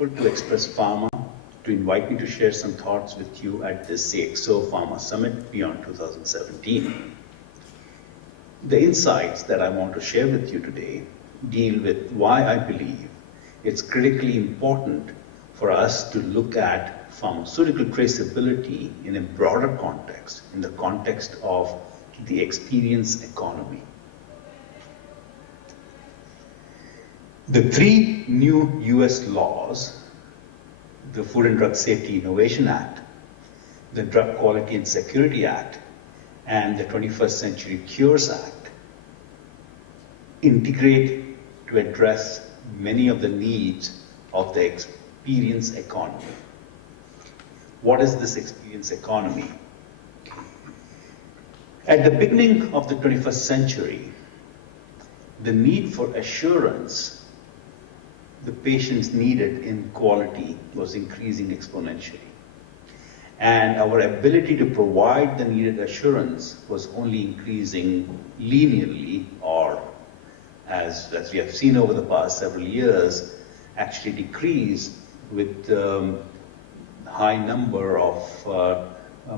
grateful to Express Pharma to invite me to share some thoughts with you at this CxO Pharma Summit Beyond 2017. The insights that I want to share with you today deal with why I believe it's critically important for us to look at pharmaceutical traceability in a broader context, in the context of the experience economy. The three new US laws, the Food and Drug Safety Innovation Act, the Drug Quality and Security Act, and the 21st Century Cures Act, integrate to address many of the needs of the experience economy. What is this experience economy? At the beginning of the 21st century, the need for assurance the patients needed in quality was increasing exponentially. And our ability to provide the needed assurance was only increasing linearly, or as we have seen over the past several years, actually decrease with the high number of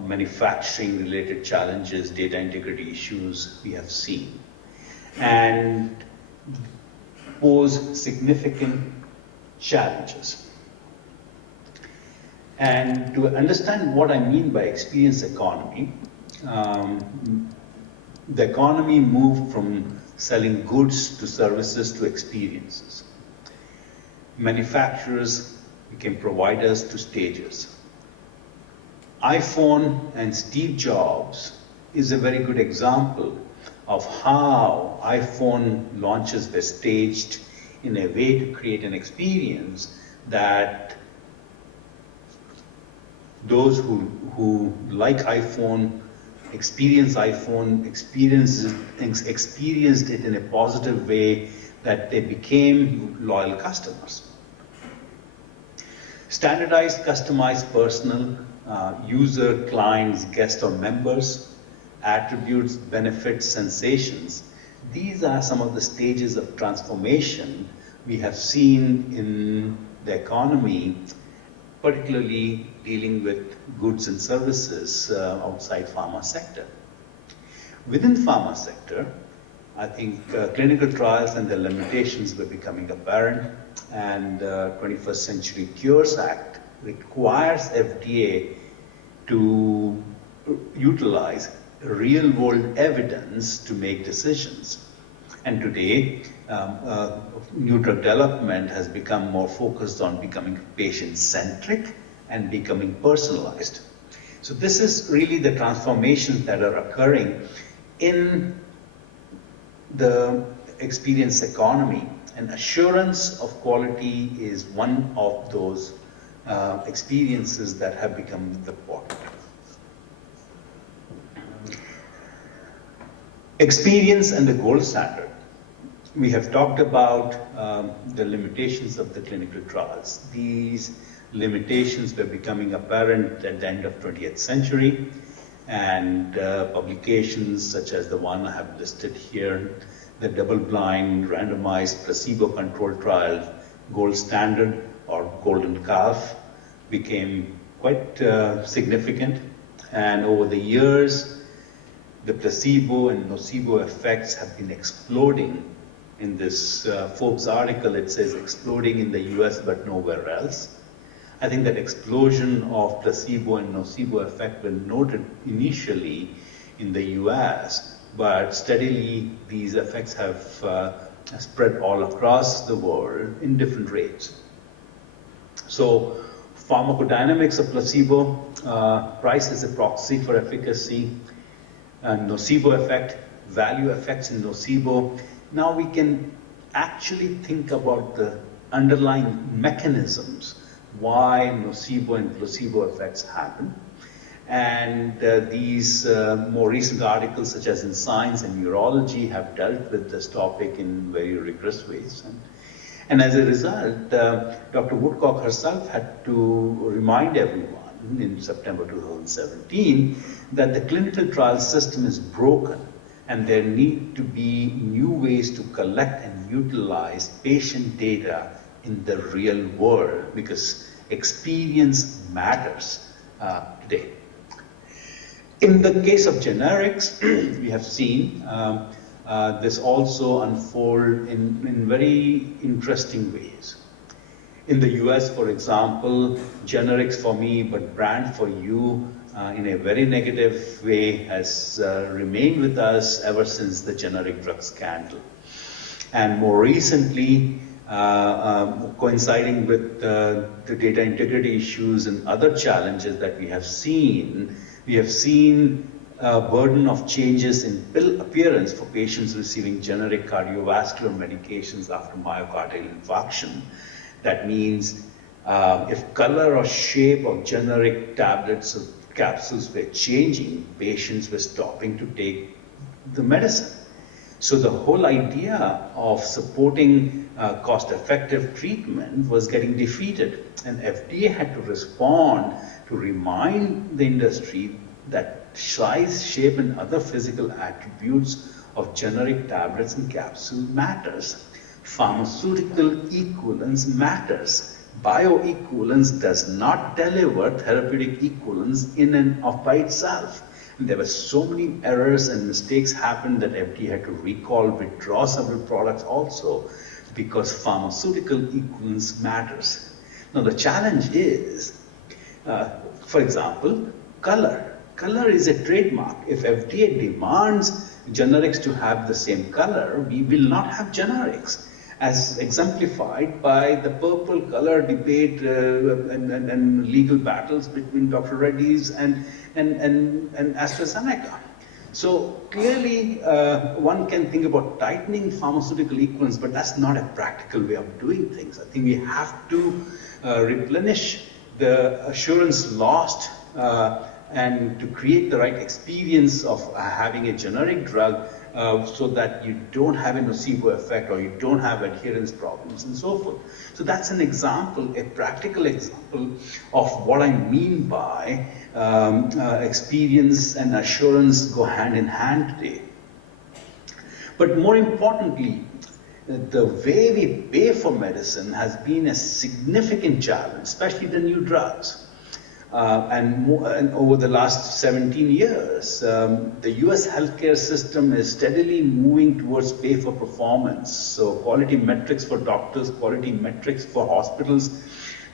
manufacturing related challenges, data integrity issues we have seen, and pose significant challenges. And to understand what I mean by experience economy, the economy moved from selling goods to services to experiences. Manufacturers became providers to stagers. iPhone and Steve Jobs is a very good example of how iPhone launches were staged in a way to create an experience that those who like iPhone, experienced it in a positive way, that they became loyal customers. Standardized, customized, personal, user, clients, guests, or members, attributes, benefits, sensations. These are some of the stages of transformation we have seen in the economy, particularly dealing with goods and services outside pharma sector. Within pharma sector, I think clinical trials and their limitations were becoming apparent, and 21st Century Cures Act requires FDA to utilize real-world evidence to make decisions. And today, new drug development has become more focused on becoming patient-centric and becoming personalized. So this is really the transformations that are occurring in the experience economy. And assurance of quality is one of those experiences that have become important. Experience and the gold standard. We have talked about the limitations of the clinical trials. These limitations were becoming apparent at the end of 20th century, and publications such as the one I have listed here, the double-blind, randomized, placebo-controlled trial, gold standard or golden calf, became quite significant. And over the years, the placebo and nocebo effects have been exploding. In this Forbes article, it says exploding in the US but nowhere else. I think that explosion of placebo and nocebo effect were noted initially in the US, but steadily these effects have spread all across the world in different rates. So pharmacodynamics of placebo, price as a proxy for efficacy, nocebo effect, value effects in nocebo. Now we can actually think about the underlying mechanisms why nocebo and placebo effects happen. And these more recent articles, such as in Science and Neurology, have dealt with this topic in very rigorous ways. And as a result, Dr. Woodcock herself had to remind everyone in September 2017 that the clinical trial system is broken and there need to be new ways to collect and utilize patient data in the real world, because experience matters today. In the case of generics, we have seen this also unfold in very interesting ways. In the US, for example, generics for me, but brand for you, in a very negative way, has remained with us ever since the generic drug scandal. And more recently, coinciding with the data integrity issues and other challenges that we have seen a burden of changes in pill appearance for patients receiving generic cardiovascular medications after myocardial infarction. That means if color or shape of generic tablets or capsules were changing, patients were stopping to take the medicine. So the whole idea of supporting cost-effective treatment was getting defeated, and FDA had to respond to remind the industry that size, shape, and other physical attributes of generic tablets and capsules matters. Pharmaceutical equivalence matters. Bioequivalence does not deliver therapeutic equivalence in and of by itself. And there were so many errors and mistakes happened that FDA had to recall, withdraw several products also, because pharmaceutical equivalence matters. Now the challenge is, for example, color. Color is a trademark. If FDA demands generics to have the same color, we will not have generics, as exemplified by the purple color debate and legal battles between Dr. Reddy's and AstraZeneca. So clearly, one can think about tightening pharmaceutical equivalence, but that's not a practical way of doing things. I think we have to replenish the assurance lost and to create the right experience of having a generic drug so that you don't have a nocebo effect or you don't have adherence problems and so forth. So that's an example, a practical example of what I mean by experience and assurance go hand in hand today. But more importantly, the way we pay for medicine has been a significant challenge, especially the new drugs. And over the last 17 years, the US healthcare system is steadily moving towards pay for performance. So quality metrics for doctors, quality metrics for hospitals,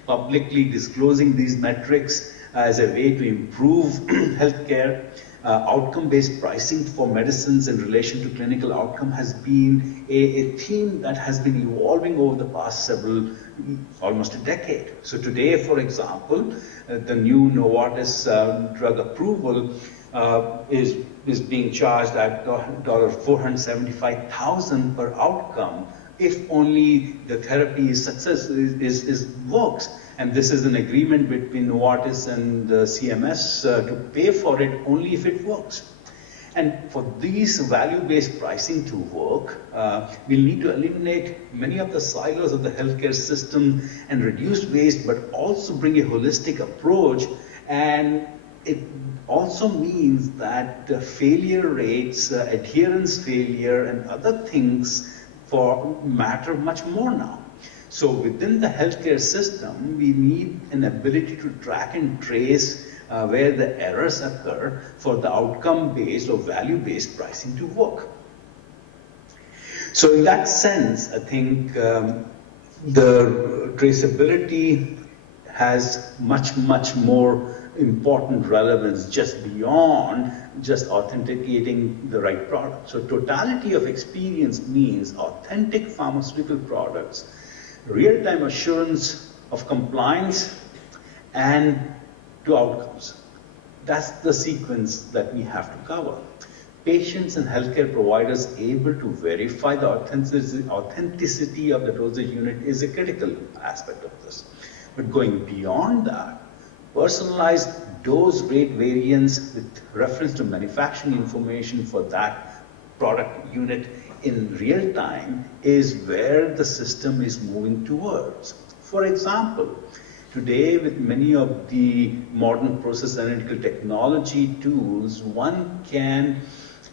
publicly disclosing these metrics as a way to improve healthcare. Outcome-based pricing for medicines in relation to clinical outcome has been a theme that has been evolving over the past almost a decade. So today, for example, the new Novartis drug approval is being charged at $475,000 per outcome if only the therapy works. And this is an agreement between Novartis and CMS to pay for it only if it works. And for these value-based pricing to work, we'll need to eliminate many of the silos of the healthcare system and reduce waste, but also bring a holistic approach. And it also means that failure rates, adherence failure, and other things matter much more now. So within the healthcare system, we need an ability to track and trace where the errors occur for the outcome-based or value-based pricing to work. So in that sense, I think the traceability has much more important relevance just beyond just authenticating the right product. So totality of experience means authentic pharmaceutical products, real-time assurance of compliance, and to outcomes. That's the sequence that we have to cover. Patients and healthcare providers able to verify the authenticity of the dosage unit is a critical aspect of this. But going beyond that, personalized dose rate variance with reference to manufacturing information for that product unit in real time is where the system is moving towards. For example, today with many of the modern process analytical technology tools, one can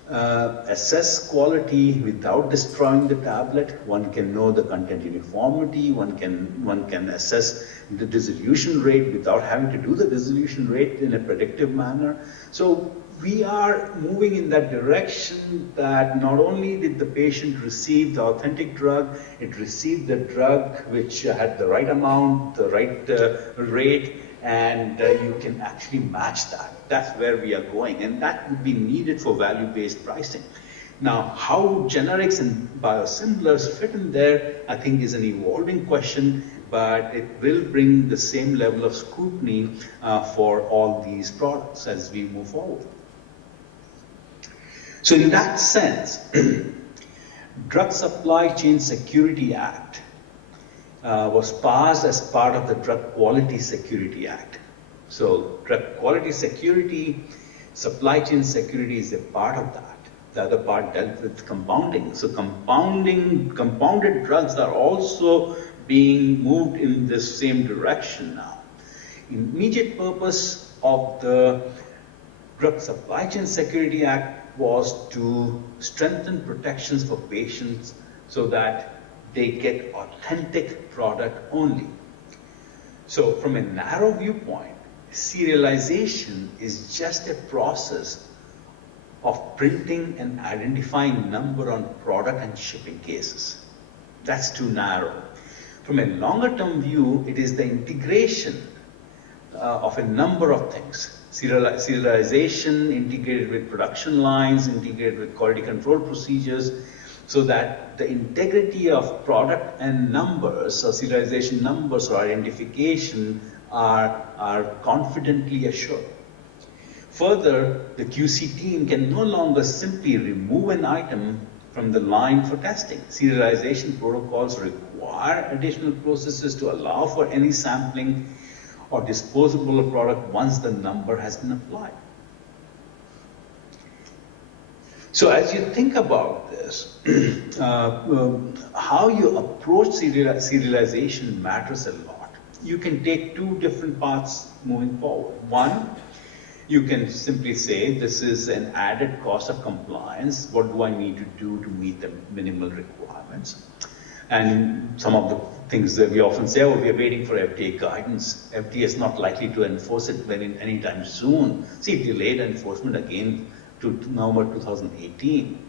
assess quality without destroying the tablet. One can know the content uniformity. One can assess the dissolution rate without having to do the dissolution rate in a predictive manner. So we are moving in that direction that not only did the patient receive the authentic drug, it received the drug which had the right amount, the right rate, and you can actually match that. That's where we are going, and that would be needed for value-based pricing. Now, how generics and biosimilars fit in there, I think is an evolving question, but it will bring the same level of scrutiny for all these products as we move forward. So in that sense, Drug Supply Chain Security Act was passed as part of the Drug Quality Security Act. So drug quality security, supply chain security is a part of that. The other part dealt with compounding. So compounded drugs are also being moved in this same direction now. Immediate purpose of the Drug Supply Chain Security Act was to strengthen protections for patients so that they get authentic product only. So from a narrow viewpoint, serialization is just a process of printing and identifying number on product and shipping cases. That's too narrow. From a longer term view, it is the integration of a number of things. Serialization integrated with production lines, integrated with quality control procedures, so that the integrity of product and numbers, or serialization numbers or identification are confidently assured. Further, the QC team can no longer simply remove an item from the line for testing. Serialization protocols require additional processes to allow for any sampling or disposable of product once the number has been applied. So as you think about this, how you approach serialization matters a lot. You can take two different paths moving forward. One, you can simply say this is an added cost of compliance. What do I need to do to meet the minimal requirements? And some of the things that we often say, oh, we are waiting for FDA guidance. FDA is not likely to enforce it anytime soon. See, delayed enforcement again to November 2018.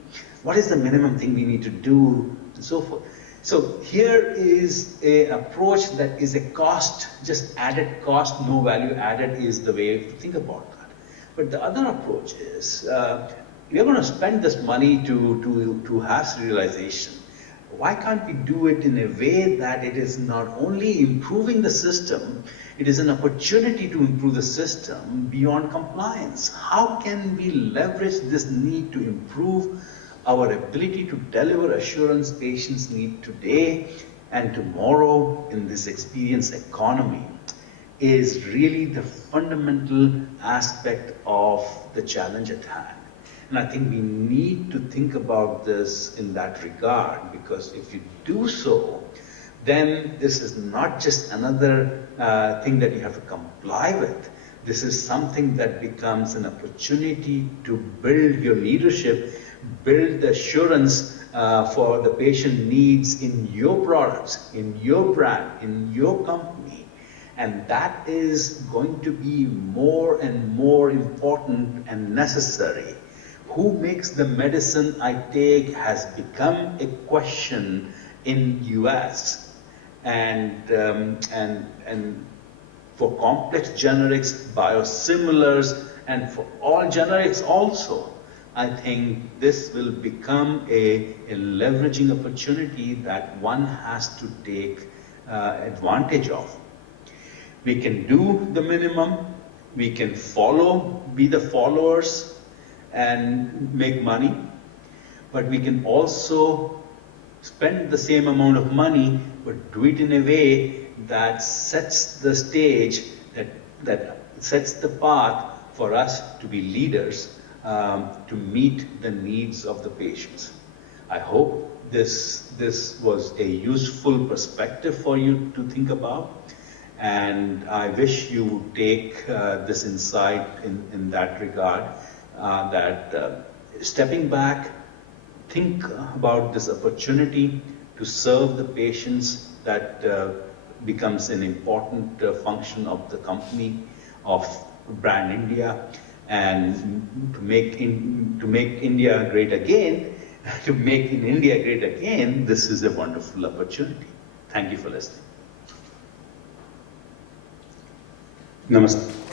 What is the minimum thing we need to do, and so forth? So here is an approach that is a cost, just added cost, no value added is the way to think about that. But the other approach is, we are going to spend this money to have serialization. Why can't we do it in a way that it is not only improving the system, it is an opportunity to improve the system beyond compliance? How can we leverage this need to improve our ability to deliver assurance patients need today and tomorrow in this experience economy is really the fundamental aspect of the challenge at hand. And I think we need to think about this in that regard, because if you do so, then this is not just another thing that you have to comply with. This is something that becomes an opportunity to build your leadership, build the assurance for the patient needs in your products, in your brand, in your company. And that is going to be more and more important and necessary. Who makes the medicine I take has become a question in US, and for complex generics, biosimilars, and for all generics also, I think this will become a leveraging opportunity that one has to take advantage of. We can do the minimum, we can follow, be the followers, and make money, but we can also spend the same amount of money, but do it in a way that sets the stage, that sets the path for us to be leaders, to meet the needs of the patients. I hope this was a useful perspective for you to think about, and I wish you would take this insight in that regard. That stepping back, think about this opportunity to serve the patients that becomes an important function of the company, of brand India, and to make India great again, to make in India great again, this is a wonderful opportunity. Thank you for listening. Namaste.